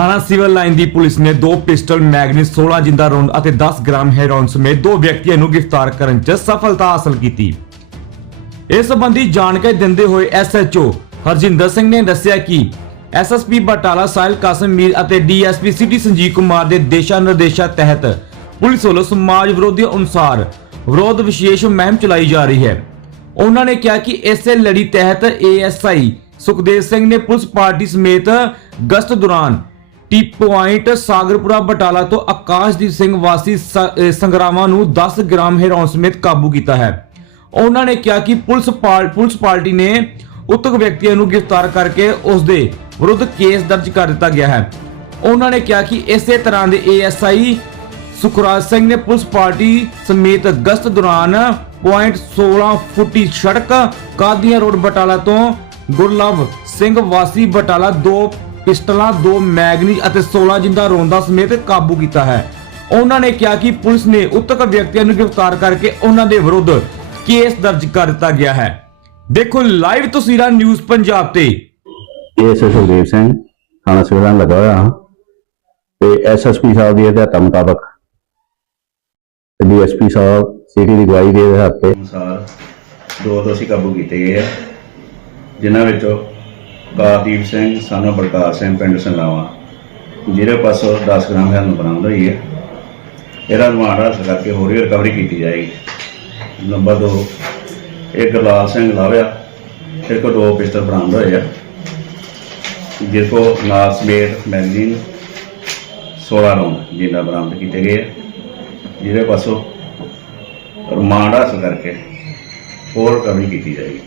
ਥਾਣਾ civil line ਦੀ police ਨੇ ਦੋ ਪਿਸਟਲ ਮੈਗਨੀ 16 ਜਿੰਦਾ ਰੌਂਦ ਅਤੇ 10 ਗ੍ਰਾਮ ਹੈਰੋਇਨ ਸਮੇਤ ਦੋ ਵਿਅਕਤੀਆਂ ਨੂੰ ਗ੍ਰਿਫਤਾਰ ਕਰਨ 'ਚ ਸਫਲਤਾ ਹਾਸਲ ਕੀਤੀ। ਇਸ ਸੰਬੰਧੀ ਜਾਣਕਾਰੀ ਦਿੰਦੇ ਹੋਏ ਐਸਐਚਓ ਹਰਜਿੰਦਰ ਸਿੰਘ ਨੇ ਦੱਸਿਆ ਕਿ ਐਸਐਸਪੀ ਬਟਾਲਾ ਸਾਹਿਲ ਕਾਸਮ ਮੀਰ ਅਤੇ ਡੀਐਸਪੀ ਸਿਟੀ ਸੰਜੀਵ ਕੁਮਾਰ ਦੇ ਦਿਸ਼ਾ ਨਿਰਦੇਸ਼ਾਂ ਤਹਿਤ ਪੁਲਿਸ ਵੱਲੋਂ ਸਮਾਜ ਵਿਰੋਧੀ ਅਨੁਸਾਰ ਵਿਰੋਧ ਵਿਸ਼ੇਸ਼ ਮੁਹਿੰਮ ਚਲਾਈ ਜਾ ਰਹੀ ਹੈ। ਉਹਨਾਂ ਨੇ ਕਿਹਾ ਕਿ ਇਸੇ ਲੜੀ ਤਹਿਤ ਏਐਸਆਈ ਸੁਖਦੇਵ ਸਿੰਘ ਨੇ ਪੁਲਿਸ ਪਾਰਟੀ ਸਮੇਤ ਗਸ਼ਤ ਦੌਰਾਨ ਟੀ ਪੁਆਇੰਟ ਸਾਗਰਪੁਰਾ ਬਟਾਲਾ ਤੋਂ ਆਕਾਸ਼ਦੀਪ ਸਿੰਘ ਵਾਸੀ ਸੰਗਰਾਵਾਂ ਨੂੰ 10 ਗ੍ਰਾਮ ਹੈਰੋਨ ਸਮੇਤ ਕਾਬੂ ਕੀਤਾ ਹੈ। ਉਹਨਾਂ ਨੇ ਕਿਹਾ ਕਿ ਪੁਲਿਸ ਪੁਲਿਸ ਪਾਰਟੀ ਨੇ ਉਕਤ ਵਿਅਕਤੀਆਂ ਨੂੰ ਗ੍ਰਿਫਤਾਰ ਕਰਕੇ ਉਸ ਦੇ ਵਿਰੁੱਧ ਕੇਸ ਦਰਜ ਕਰ ਦਿੱਤਾ ਗਿਆ ਹੈ। ਉਹਨਾਂ ਨੇ ਕਿਹਾ ਕਿ ਇਸੇ ਤਰ੍ਹਾਂ ਦੇ ਏਐਸਆਈ ਸੁਖਰਾਜ ਸਿੰਘ ਨੇ ਪੁਲਿਸ ਪਾਰਟੀ ਸਮੇਤ ਗਸ਼ਤ ਦੌਰਾਨ ਪੁਆਇੰਟ 16 ਫੁੱਟੀ ਸੜਕ ਕਾਦੀਆਂ ਰੋਡ ਬਟਾਲਾ ਤੋਂ ਗੁਰਲਵ ਸਿੰਘ ਵਾਸੀ ਬਟਾਲਾ ਦੋ ਪਿਸਟਲਾਂ ਦੋ ਮੈਗਨੀ ਅਤੇ 16 ਜਿੰਦਾ ਰੋਂਦਾ ਸਮੇਤ ਕਾਬੂ ਕੀਤਾ ਹੈ। ਉਹਨਾਂ ਨੇ ਕਿਹਾ ਕਿ ਪੁਲਿਸ ਨੇ ਉਕਤ ਵਿਅਕਤੀਆਂ ਨੂੰ ਗ੍ਰਿਫਤਾਰ ਕਰਕੇ ਉਹਨਾਂ ਦੇ ਵਿਰੁੱਧ ਕੇਸ ਦਰਜ ਕਰ ਦਿੱਤਾ ਗਿਆ ਹੈ। ਦੇਖੋ ਲਾਈਵ ਤਸਵੀਰਾਂ ਨਿਊਜ਼ ਪੰਜਾਬ ਤੇ। ਇਹ ਐਸ ਸੁਖਦੇਵ ਸਿੰਘ ਥਾਣਾ ਸਿਵਲਾਂ ਲੱਗਾ ਹੋਇਆ ਹਾਂ ਤੇ ਐਸਐਸਪੀ ਸਾਹਿਬ ਦੀ ਹਦਾਇਤਾਂ ਮੁਤਾਬਕ ਡੀਐਸਪੀ ਸਾਹਿਬ ਸਿਟੀ ਦੀ ਗਵਾਹੀ ਦੇ ਆਧਾਰ ਤੇ ਅਨੁਸਾਰ ਦੋ ਦੋਸ਼ੀ ਕਾਬੂ ਕੀਤੇ ਗਏ ਆ ਜਿਨ੍ਹਾਂ ਵਿੱਚੋਂ ਕਾਦੀਪ ਸਿੰਘ ਸਾਨੂੰ ਬਲਕਾਰ ਸਿੰਘ, ਪਿੰਡ ਸੰਗਰਾਵਾਂ। ਜਿਹਦੇ ਪਾਸੋਂ 10 ਗ੍ਰਾਮ ਹੈਰਨ ਬਰਾਮਦ ਹੋਈ ਹੈ, ਇਹਦਾ ਰਿਮਾਂਡ ਹਾਸਲ ਕਰਕੇ ਹੋਰ ਵੀ ਰਿਕਵਰੀ ਕੀਤੀ ਜਾਏਗੀ। ਨੰਬਰ 2 ਇਹ ਗੁਰਲਾਲ ਸਿੰਘ ਲਾਵਿਆ ਇਹ ਕੋ ਦੋ ਪਿਸਟਲ ਬਰਾਮਦ ਹੋਏ ਆ। ਜਿਸ ਕੋ ਨਾਲ ਸਮੇਤ ਮੈਗਜ਼ੀਨ 16 ਰੌਂਦ ਜਿੰਦਾ ਬਰਾਮਦ ਕੀਤੇ ਗਏ ਜਿਹਦੇ ਪਾਸੋਂ ਰਿਮਾਂਡ ਹਾਸਲ ਕਰਕੇ ਹੋਰ ਰਿਕਵਰੀ ਕੀਤੀ ਜਾਏਗੀ।